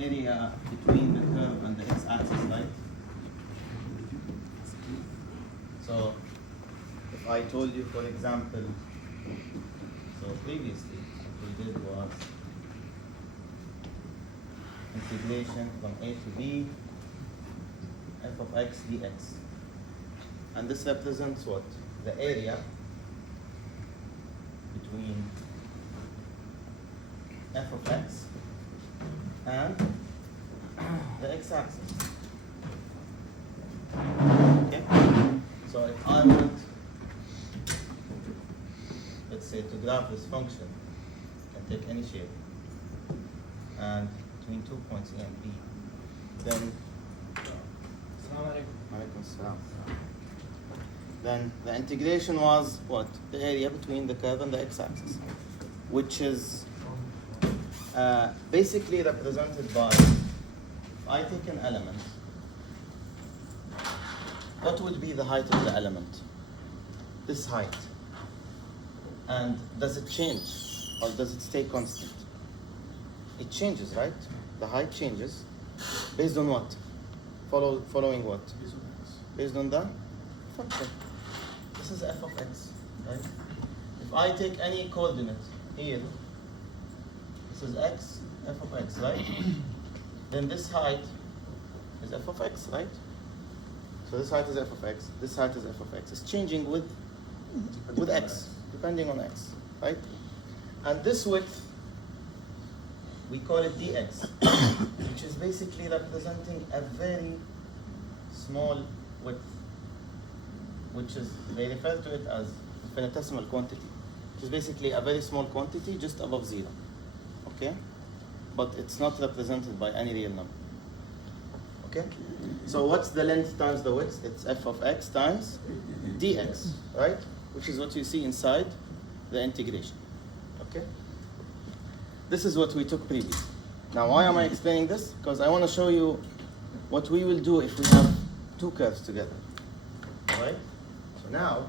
area between the curve and the x-axis, right? So if I told you, for example, so previously what we did was integration from a to b f of x dx, and this represents what? The area between f of x and the x-axis. Okay? So if I want, let's say, to graph this function, I can take any shape, and between 2 points A and B, then then the integration was what? The area between the curve and the x-axis, which is basically represented by, if I take an element, what would be the height of the element? This height. And does it change or does it stay constant? It changes, right? The height changes based on what? Following what? Based on the function. This is f of x, right? If I take any coordinate here, this is x, f of x, right? Then this height is f of x, right? So this height is f of x, this height is f of x. It's changing with x, depending on x, right? And this width, we call it dx, which is basically representing a very small width, which is, they refer to it as infinitesimal quantity, which is basically a very small quantity just above 0, okay? But it's not represented by any real number, okay? So what's the length times the width? It's f of x times dx, right? Which is what you see inside the integration, okay? This is what we took previously. Now, why am I explaining this? Because I want to show you what we will do if we have two curves together, right? So now,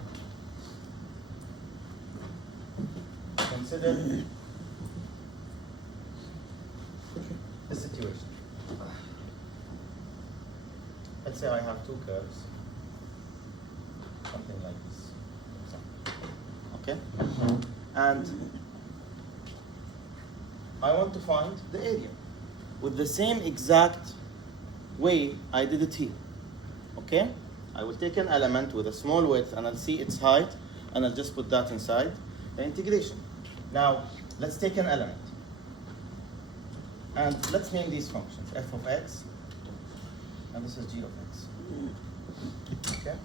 consider this situation. Let's say I have two curves, something like this, okay? And I want to find the area with the same exact way I did it here, okay? I will take an element with a small width and I'll see its height and I'll just put that inside the integration. Now, let's take an element and let's name these functions, f of x, and this is g of x, okay?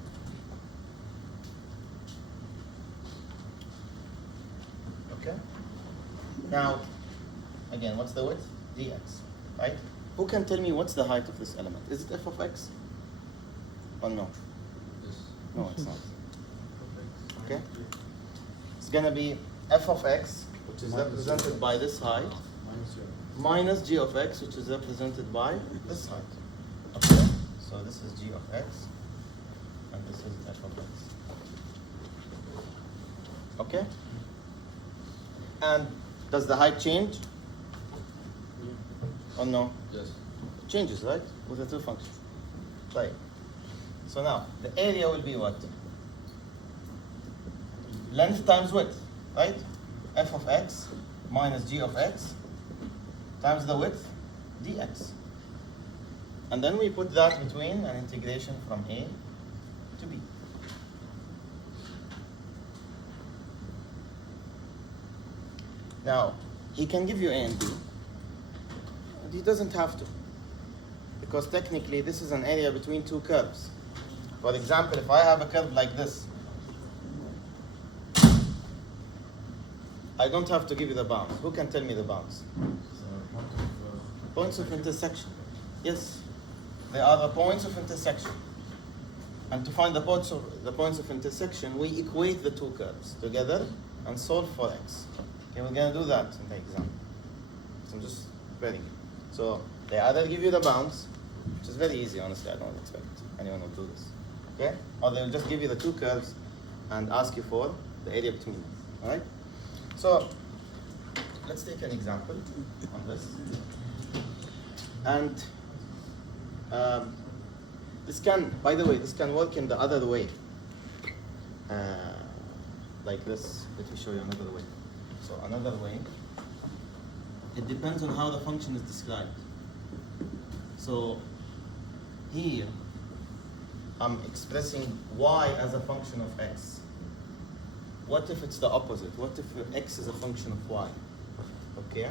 Okay? Now, again, what's the width? dx, right? Who can tell me what's the height of this element? Is it f of x? Or no? Yes. No, it's not. Okay? It's gonna be f of x, which is represented by this height, minus g of x, which is represented by this height. Okay? So this is g of x, and this is f of x. Okay? And does the height change? Or no? Yes. It changes, right? With the two functions. Right. So now, the area will be what? Length times width, right? f of x minus g of x times the width, dx. And then we put that between an integration from a to b. Now, he can give you a and b, but he doesn't have to, because technically this is an area between two curves. For example, if I have a curve like this, I don't have to give you the bounds. Who can tell me the bounds? Points of intersection. Yes, they are the points of intersection. And to find the points of intersection, we equate the two curves together and solve for x. Okay, we're going to do that in the exam. So I'm just preparing you. So they either give you the bounds, which is very easy, honestly. I don't expect anyone will do this. Okay? Or they'll just give you the two curves and ask you for the area between them. All right? So let's take an example on this. And this can, by the way, this can work in the other way. Like this. Let me show you another way. So another way, it depends on how the function is described. So here, I'm expressing y as a function of x. What if it's the opposite? What if x is a function of y? Okay?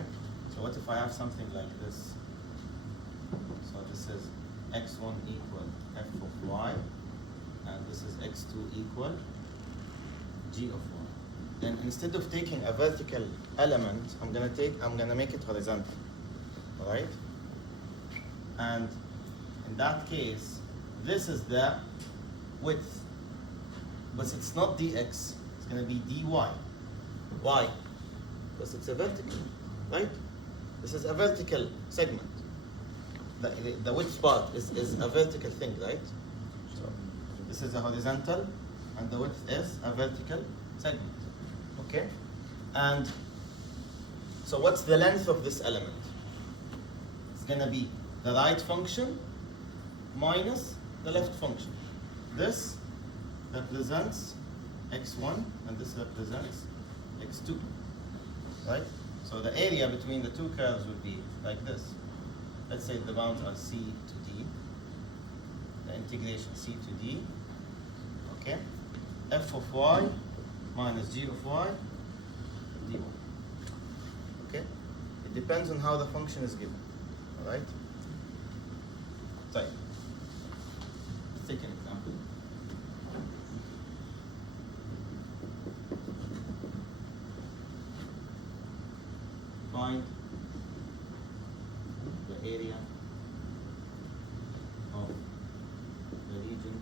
So what if I have something like this? So this is x1 equal f of y, and this is x2 equal g of y. Then instead of taking a vertical element, I'm gonna make it horizontal. Alright? And in that case, this is the width. But it's not dx, it's gonna be dy. Why? Because it's a vertical, right? This is a vertical segment. The width part is a vertical thing, right? So this is a horizontal, and the width is a vertical segment. Okay? And so what's the length of this element? It's gonna be the right function minus the left function. This represents x1 and this represents x2, right? So the area between the two curves would be like this. Let's say the bounds are c to d, the integration c to d, okay? F of y minus g of y dy, okay? It depends on how the function is given, all right? So, let's take an example. Find the area of the region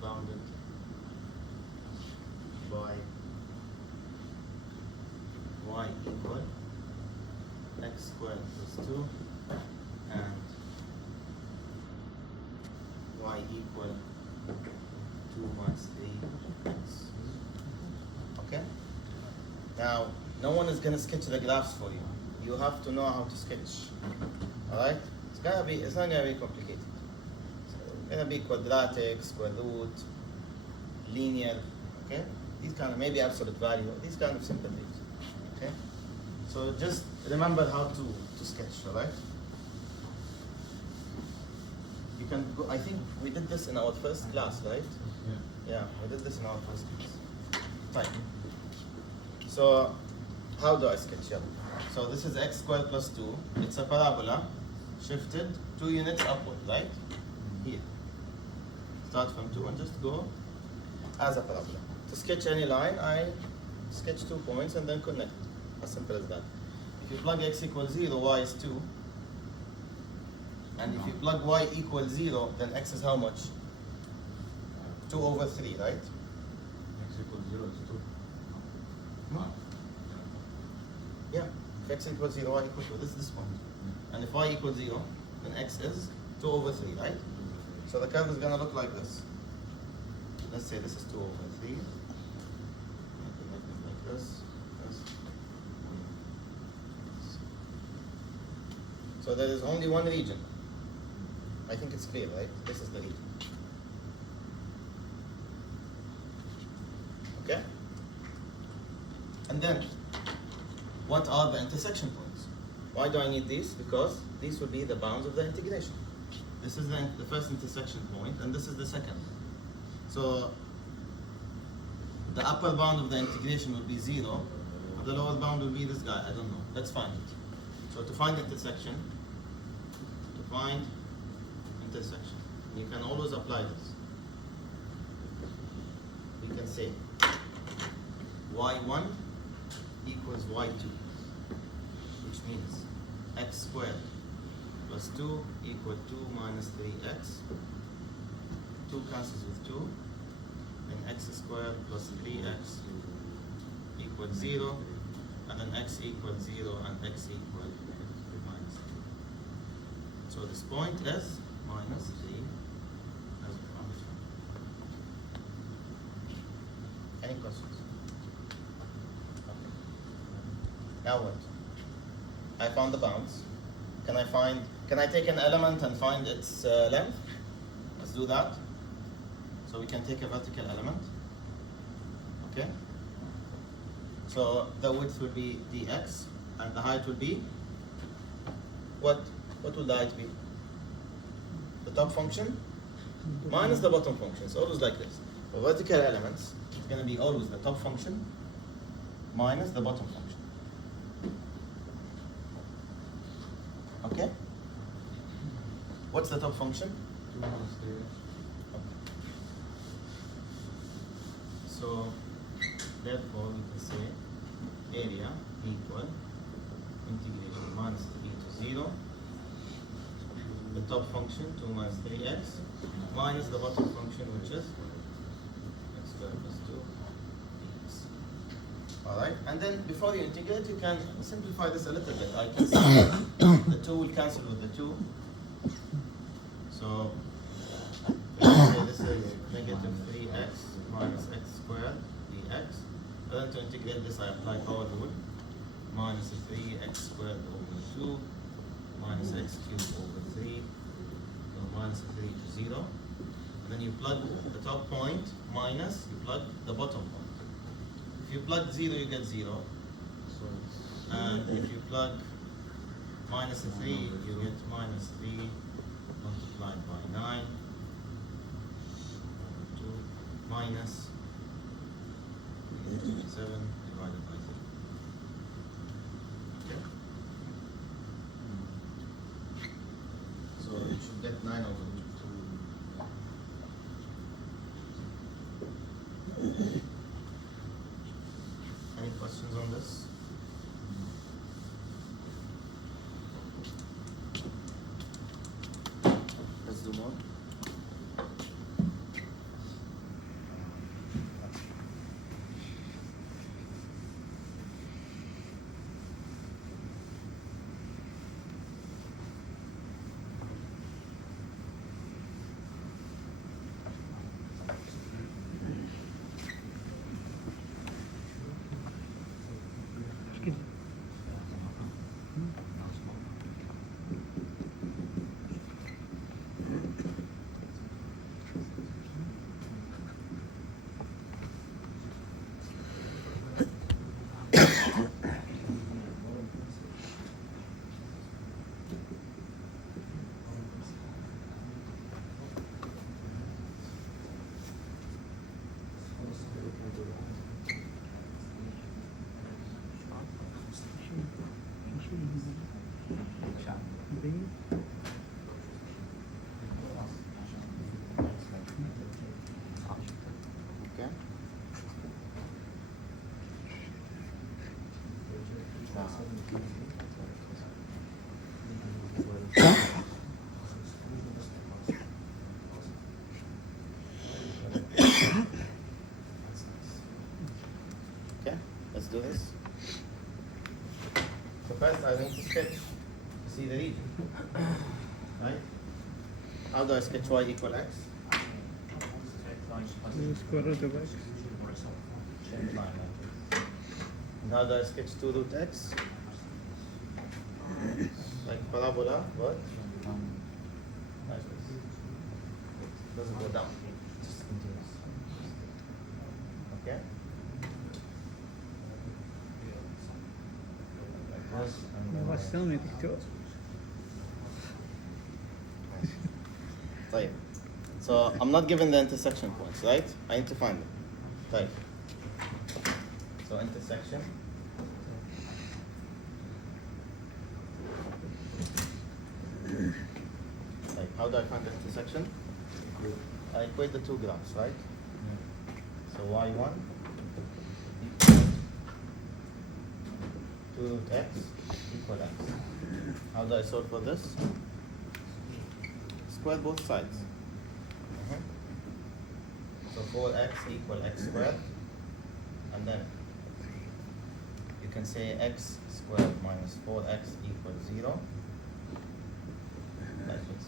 bounded by y equal x squared plus 2 and y equal 2 minus 3x. Okay? Now, no one is going to sketch the graphs for you. You have to know how to sketch. Alright? It's not going to be complicated. It's going to be quadratic, square root, linear, okay? These kind of, maybe absolute value, these kind of simple things. Okay? So just remember how to sketch, alright? You can go, I think we did this in our first class, right? Yeah, we did this in our first class. Fine. So, how do I sketch it? So this is x squared plus 2. It's a parabola shifted 2 units upward, right? Here. Start from 2 and just go as a parabola. To sketch any line, I sketch 2 points and then connect. As simple as that. If you plug x equals 0, y is 2. And if you plug y equals 0, then x is how much? 2 over 3, right? X equals 0 is 2. Yeah, if x equals 0, y equals 2, this is this point. And if y equals 0, then x is 2 over 3, right? So the curve is going to look like this. Let's say this is 2 over 3. Like this. So there is only one region. I think it's clear, right? This is the region. Okay? And then, what are the intersection points? Why do I need these? Because these will be the bounds of the integration. This is the first intersection point, and this is the second. So, the upper bound of the integration will be 0, the lower bound will be this guy, I don't know. Let's find it. So to find intersection, you can always apply this. We can say y1 equals y2, which means x squared plus 2 equal 2 minus 3x. 2 cancels with 2, then x squared plus 3x equals 0, and then x equals 0 and x equals minus 3. So this point is minus 3 as we found it. Any questions? Okay. Now what? I found the bounds. Can I take an element and find its length? Let's do that. So we can take a vertical element. Okay. So the width will be dx, and the height will be what? What will the height be? The top function minus the bottom function. It's always like this. For vertical elements, it's going to be always the top function minus the bottom function. Okay? What's the top function? 2 minus 3x. So, therefore, we can say area equal integration minus 3 to 0. The top function 2 minus 3x minus the bottom function, which is x squared plus 2 dx. Alright, and then before you integrate, you can simplify this a little bit. I can see the 2 will cancel with the 2. So, let's say this is negative 3x minus x squared dx. And then to integrate this, I apply power rule. Minus 3x squared over 2 minus x cubed over 3, so minus 3 to 0. And then you plug the top point minus, you plug the bottom point. If you plug 0, you get 0. And if you plug minus 3, you get minus 3 multiplied by 9 over 2 minus 7 divided by 3. Okay? So it should get 9 over 2. Any questions on this? Let's do more. Okay. Okay, let's do this. So first I need to sketch to see the region. Right? How do I sketch y equal x? Square root of x. Change line like this. And how do I sketch 2 root x? Like parabola, what? Like this. It doesn't go down. Just continuous. Okay? Like this. And بس تمام يا دكتور. طيب. So I'm not given the intersection points, right? I need to find them. طيب. So intersection. Like, how do I find the intersection? I equate the two graphs, right? So y1 equals 2 root x equal x. How do I solve for this? Square both sides. So 4x equal x squared, and then you can say x squared minus 4x equals 0. Like this.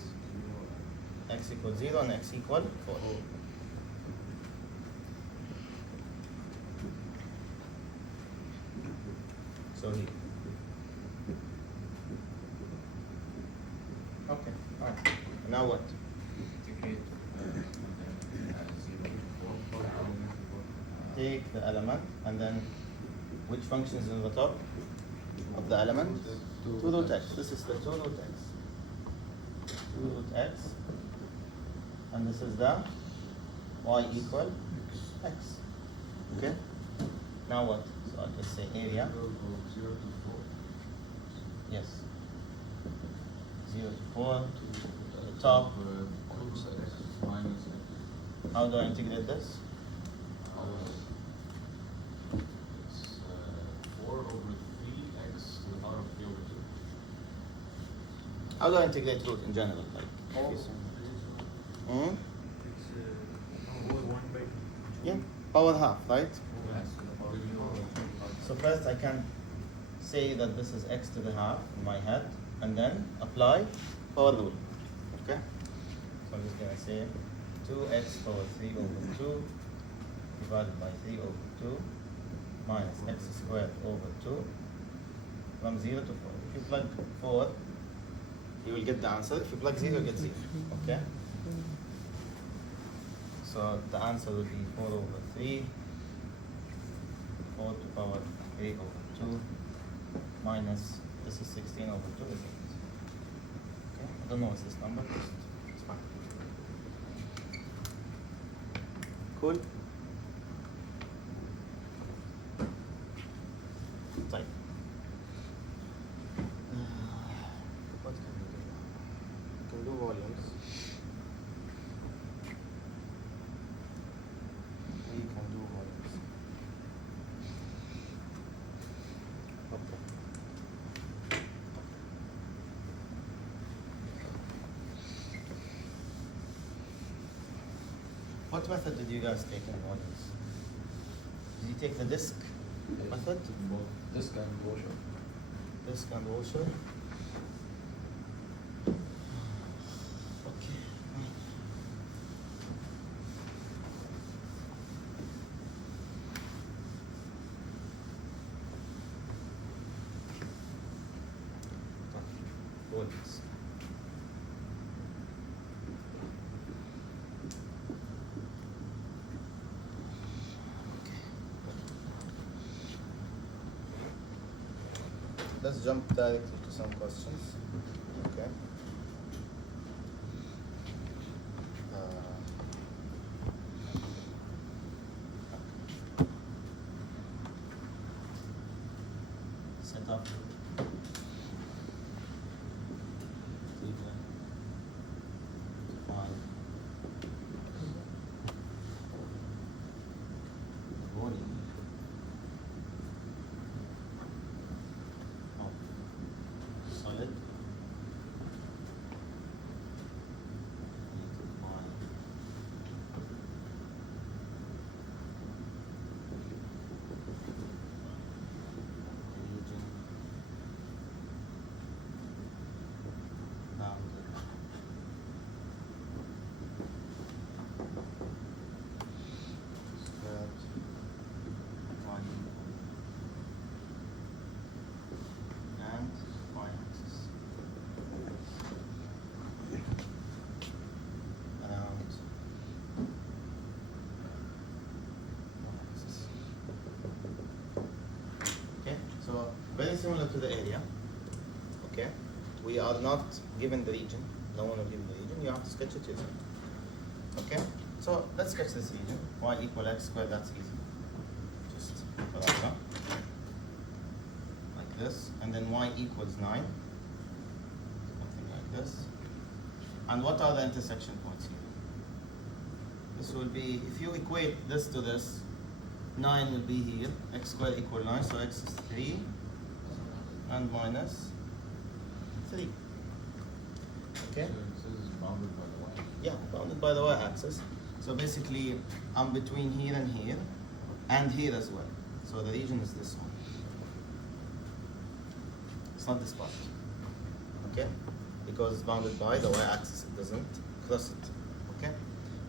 X equals 0 and x equal 4. So here. Now what? Integrate and then 0 to 4. Take the element and then which function is in the top of the element? 2 root x. This is the 2 root x. 2 root x. And this is the y equal x. Okay? Now what? So I'll just say area. 0 to 4. Yes. 0 to 4. The top. Minus x. How do I integrate this? It's 4 over 3x to the power of 3 over 2. How do I integrate root in general? Like, All yes. of Hmm? It's over 1 by Yeah, power half, right? Yes. So first I can say that this is x to the half in my head, and then apply power rule. Okay? So I'm just gonna say 2x power 3 over 2 divided by 3 over 2 minus x squared over 2 from 0 to 4. If you plug 4, you will get the answer. If you plug 0, you get 0. Okay? So the answer will be 4 over 3, 4 to power 3 over 2 minus, this is 16 over 2, isn't it? Okay, I don't know what's this number, just, it's fine. Cool? Type. What can we do now? We can do volumes. We can do volumes. Okay. What method did you guys take in volumes? Did you take the disk method? Both disk and washer. Disk and washer? Okay. Volumes. Let's jump directly to some questions. Okay. Set up. Solid. Region. Bounded. Squared. One. And y-axis. Around y-axis. Okay, so very similar to the area. Okay, we are not given the region. No one will give the region. You have to sketch it yourself. Okay, so let's sketch this region. Y equal x squared. That's easy. Just put that up. Like this, and then y equals 9, something like this. And what are the intersection points here? This will be, if you equate this to this, 9 will be here, x squared equal 9, so x is 3, and minus 3. Okay? So it says bounded by the y. Yeah, bounded by the y-axis. So basically, I'm between here, and here as well. So the region is this one. It's not this part. Okay? Because it's bounded by the y-axis, it doesn't cross it. Okay?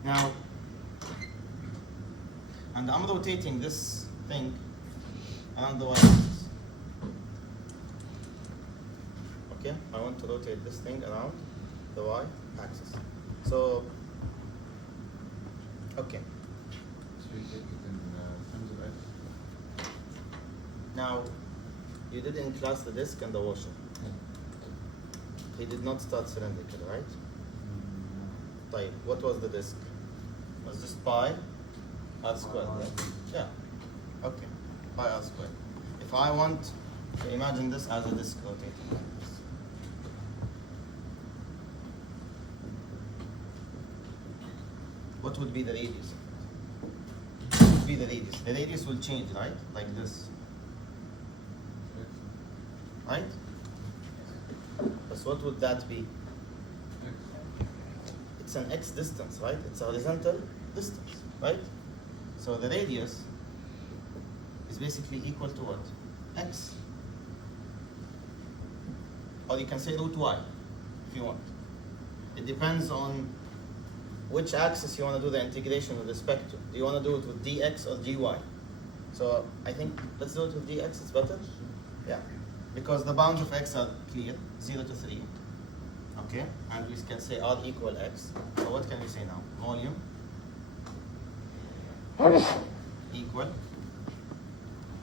Now, and I'm rotating this thing around the y-axis. Okay? I want to rotate this thing around the y-axis. So, okay. So you take it in terms of x. Now, you did in class the disk and the washer. He did not start cylindrical, right? Type. What was the disk? Was this pi r squared? Right? Yeah. Okay. Pi r squared. If I want to imagine this as a disk rotating like this, what would be the radius? What would be the radius? The radius will change, right? Like this. Right? But what would that be? It's an x distance, right? It's a horizontal distance, right? So the radius is basically equal to what? X. Or you can say root y, if you want. It depends on which axis you want to do the integration with respect to. Do you want to do it with dx or dy? So I think let's do it with dx, it's better? Yeah. Because the bounds of x are clear, 0 to 3. Okay? And we can say r equal x. So what can we say now? Volume equal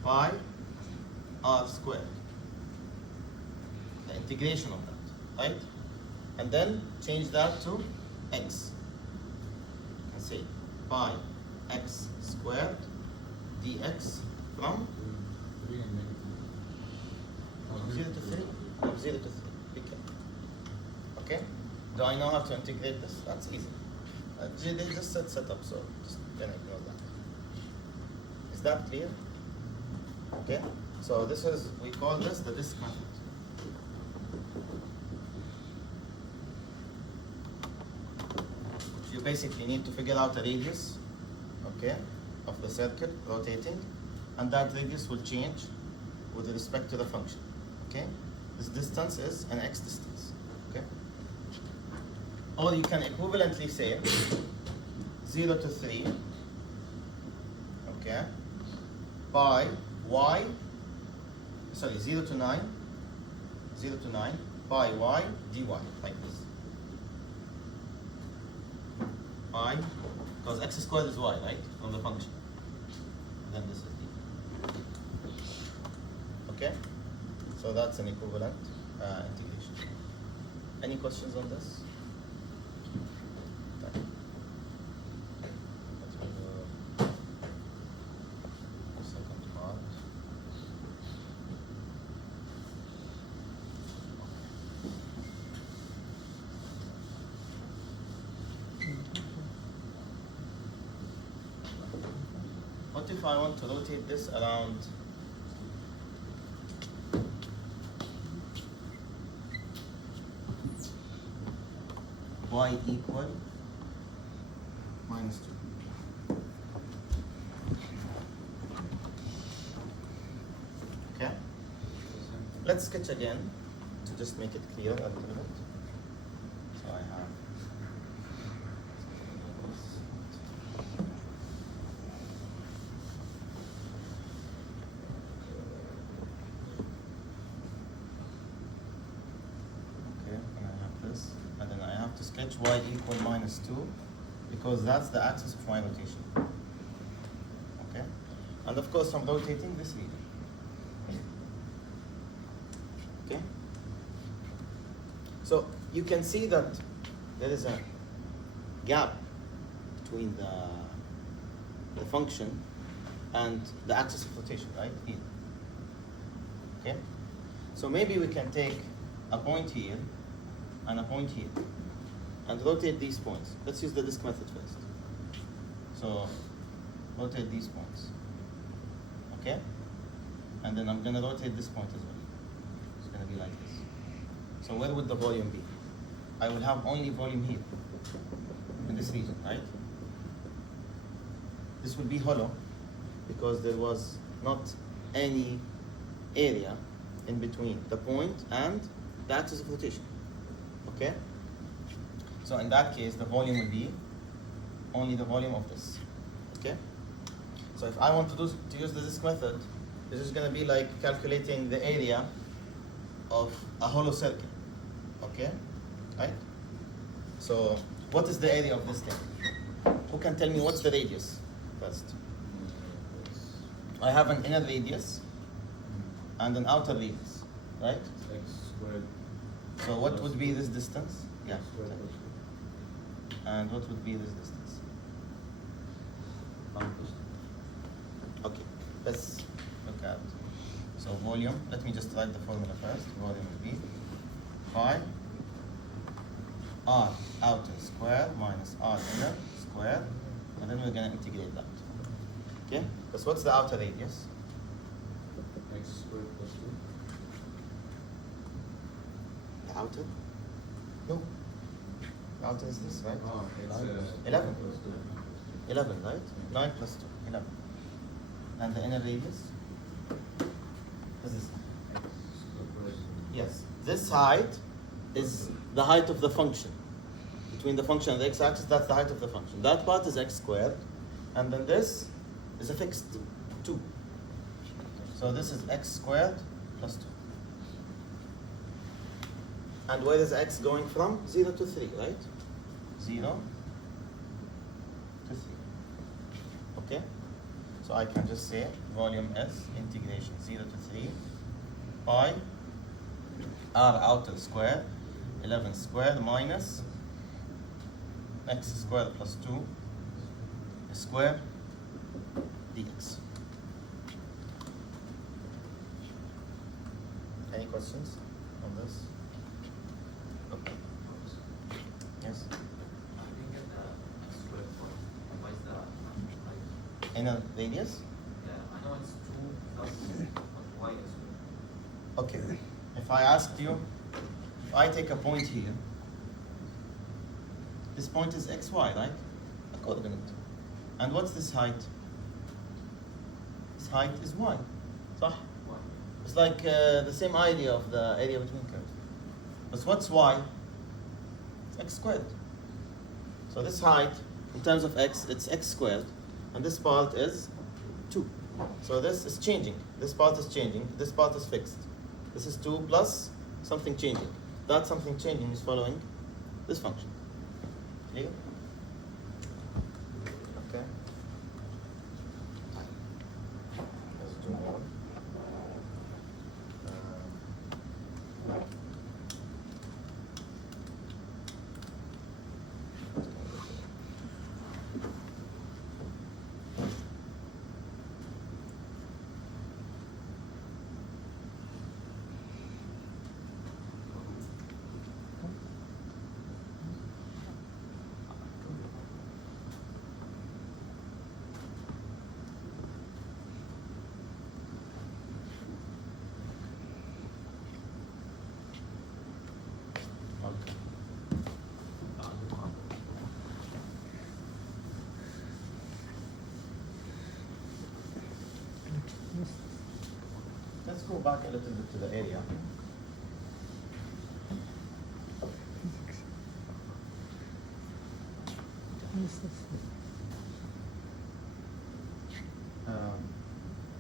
pi r squared. The integration of that, right? And then change that to x. You can say pi x squared dx from 3 and negative. 0 to 3? From 0 to 3. Be careful. Okay? Do I know how to integrate this? That's easy. They just said set up, so just can ignore that. Is that clear? Okay? So this is, we call this the disk method. You basically need to figure out a radius, okay, of the circle rotating, and that radius will change with respect to the function. Okay? This distance is an x distance. Okay? Or you can equivalently say 0 to 3, okay, pi y, sorry, 0 to 9, pi y dy, like this. Pi, because x squared is y, right, from the function. And then this is d. Okay? So that's an equivalent integration. Any questions on this? Okay. Let's move to the second part. What if I want to rotate this around y equal minus 2? Okay? Let's sketch again to just make it clear a little bit. So I have and then I have to sketch y equal minus 2 because that's the axis of my rotation. Okay? And of course I'm rotating this region. Okay? So you can see that there is a gap between the function and the axis of rotation, right? Here. Okay? So maybe we can take a point here and a point here, and rotate these points. Let's use the disk method first. So, rotate these points, okay? And then I'm gonna rotate this point as well. It's gonna be like this. So where would the volume be? I will have only volume here, in this region, right? This will be hollow, because there was not any area in between the point and the axis of rotation. Okay? So in that case, the volume will be only the volume of this. Okay? So if I want to use the disk method, this is going to be like calculating the area of a hollow circle. Okay? Right? So what is the area of this thing? Who can tell me what's the radius first? I have an inner radius and an outer radius, right? X squared. So what would be this distance? Yeah. Squared plus And what would be this distance? Okay, let's look at. So volume, let me just write the formula first. Volume will be phi r outer square minus r inner square, and then we're going to integrate that. Okay? Because what's the outer radius? X squared plus 2. The outer? No. The outer is this, right? Oh, it's 11. plus 2. 11, right? 9 plus 2, 11. And the inner radius? This is, X squared plus 2. yes. This height is the height of the function. Between the function and the x-axis, that's the height of the function. That part is x squared, and then this is a fixed 2. So this is x squared plus 2. And where is x going from? 0 to 3, right? 0 to 3. Okay? So I can just say volume S integration 0 to 3 pi r outer square 11 squared minus x squared plus 2 square dx. Any questions on this? Okay. Yes? I didn't get the square point. What is the like? Inner radius? Yeah, I know it's 2 plus y square. Okay. If I asked you, if I take a point here, this point is xy, right? A coordinate. And what's this height? This height is y. صح? Y. It's like the same idea of the area between curves. But what's y? It's x squared. So this height, in terms of x, it's x squared. And this part is 2. So this is changing. This part is changing. This part is fixed. This is 2 plus something changing. That something changing is following this function. Clear? Okay. Let's do more. Okay. Let's go back a little bit to the area.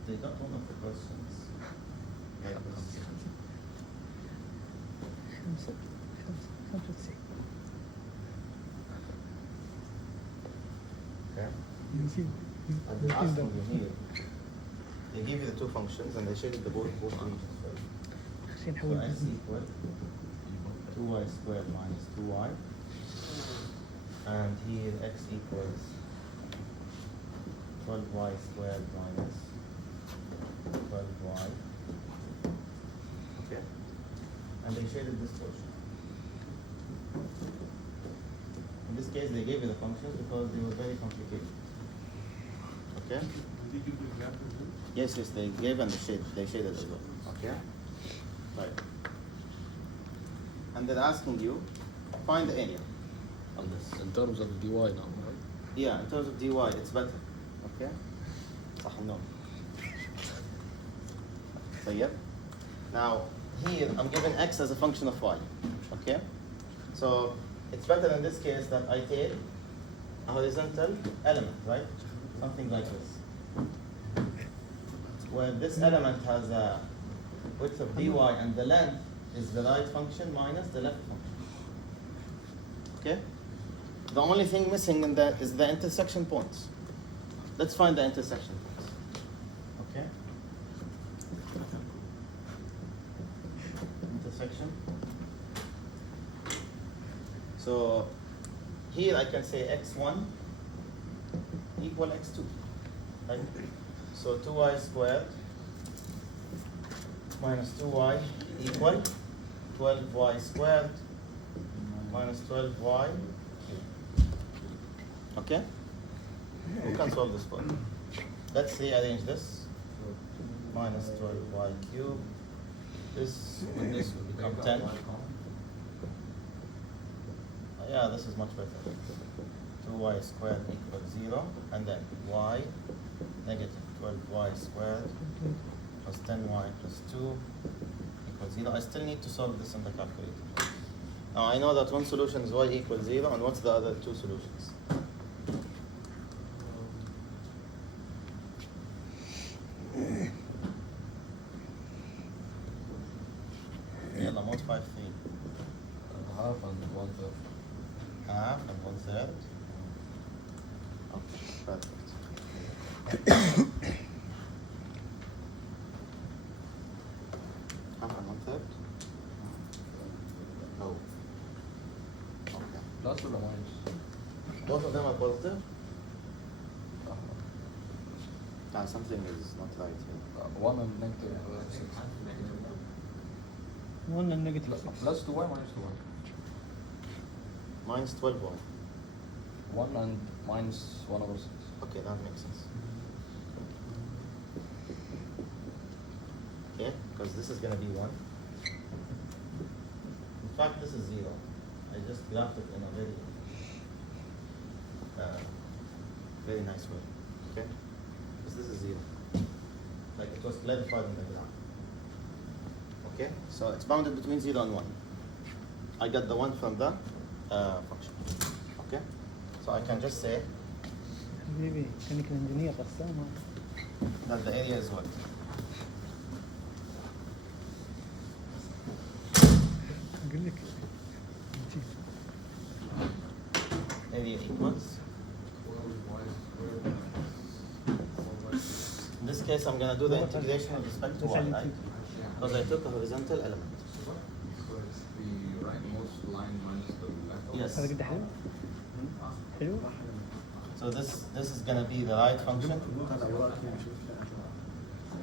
They got one of the questions. Like this. Okay. And they asked you here. They give you the two functions and they shaded the both regions. So x equal 2y squared minus 2y. And here x equals 12y squared minus 12y. Okay. And they shaded this portion. In this case, they gave you the functions because they were very complicated. Okay? Did you give the example too? Yes, they gave and they shaded as well. Okay? Right. And they're asking you, find the area of this. In terms of dy now, right? Yeah, in terms of dy, it's better. Okay? صح no. So yep. Now here I'm given x as a function of y. Okay? So it's better in this case that I take a horizontal element, right? Something like this. Where this element has a width of dy and the length is the right function minus the left function. Okay? The only thing missing in that is the intersection points. Let's find the intersection points. Okay? Intersection. So here I can say x1 equal x2. Right? So 2y squared minus 2y equal 12y squared minus 12y. Okay? Who can solve this for? Let's rearrange this. Minus 12y cubed. This with this will become 10. Yeah, this is much better. 2y squared equals 0. And then y negative 12y squared plus 10y plus 2 equals 0. I still need to solve this in the calculator. Now I know that one solution is y equals 0, and what's the other two solutions? يلا mod 5 3. Half and 1/3. Half and 1/3. Okay, perfect. Half and 1/3? No. Okay. Plus or minus? Both of them are positive? Something is not right here. 1 and negative 6. One and negative 6. Plus 2y minus 2y. Minus 12y. 1 and minus 1/6. Okay, that makes sense. Okay, because this is going to be 1. In fact, this is 0. I just graphed it in a very nice way. Okay? Because this is 0. Like it was clarified in the graph. Okay? So it's bounded between 0 and 1. I got the 1 from the function. Okay? So I can just say حبيبي كانك الانجينير رسامة. that the area is what? أقول لك. Area equals. In this case, I'm going to do the integration with respect to y, right? Because I took a horizontal element. So it's the rightmost line minus the left. Yes. هذا قد حلو. حلو. So this is going to be the right function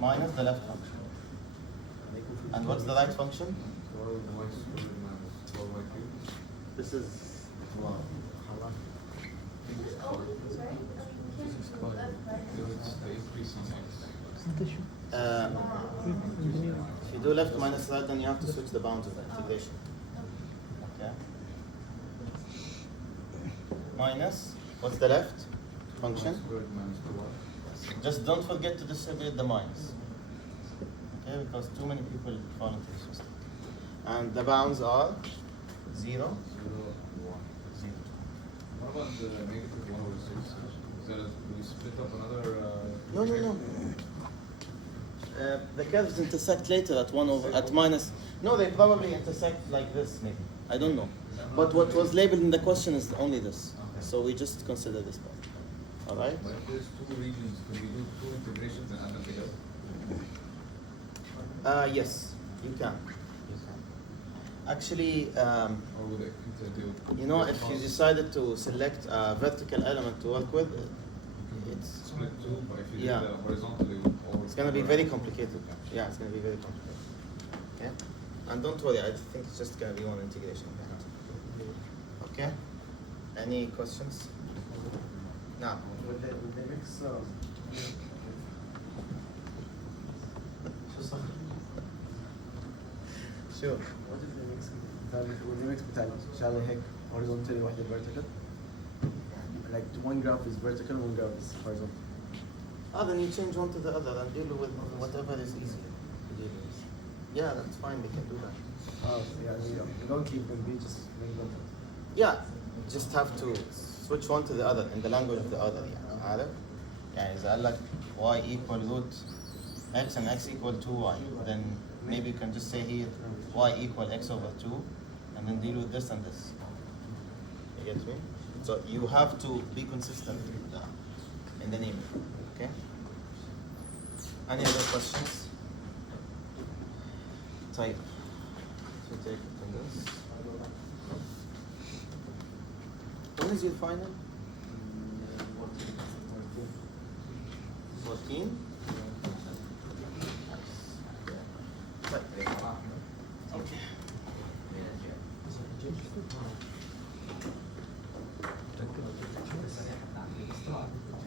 minus the left function. And what's the right function? 12y squared minus 12y cubed. This is wow. It's the increase in x. أنت شو؟ انجينير. If you do left minus right, then you have to switch the bounds of the integration. Okay. Minus, what's the left function? Squared minus 2y. Just don't forget to distribute the minus. Okay, because too many people fall into this mistake. And the bounds are 0, 0 and 1. 0. What about the negative 1/6? Is that do we split up another? No. The curves intersect later at minus. No, they probably intersect like this, maybe. I don't know. But what was labeled in the question is only this. So we just consider this part. All right? But if there's two regions, can we do two integrations and add them together? Yes, you can. Actually, Or would it do? you know, if you decided to select a vertical element to work with, it's Split two, but if you Yeah. do the horizontally, it's going to be very complicated. Yeah, it's going to be very complicated. Okay? And don't worry, I think it's just going to be one integration. Okay? Any questions? No. Would they mix Sure. what is the mix would the mix بتاع شغله هيك horizontally واحدة vertical? Like one graph is vertical, one graph is horizontal. Then you change one to the other and deal with whatever is easier to deal with. Yeah, that's fine, we can do that. Oh, yeah, you don't keep them, you just bring them. Yeah, just have to switch one to the other in the language of the other. يعني عارف؟ يعني إذا قال لك y equal root x and x equal 2y, then maybe you can just say here y equal x over 2 and then deal with this and this. You get me? So you have to be consistent in the name. Okay? Any other questions? Type. So take it from this. When is your final? 14? Right. Okay.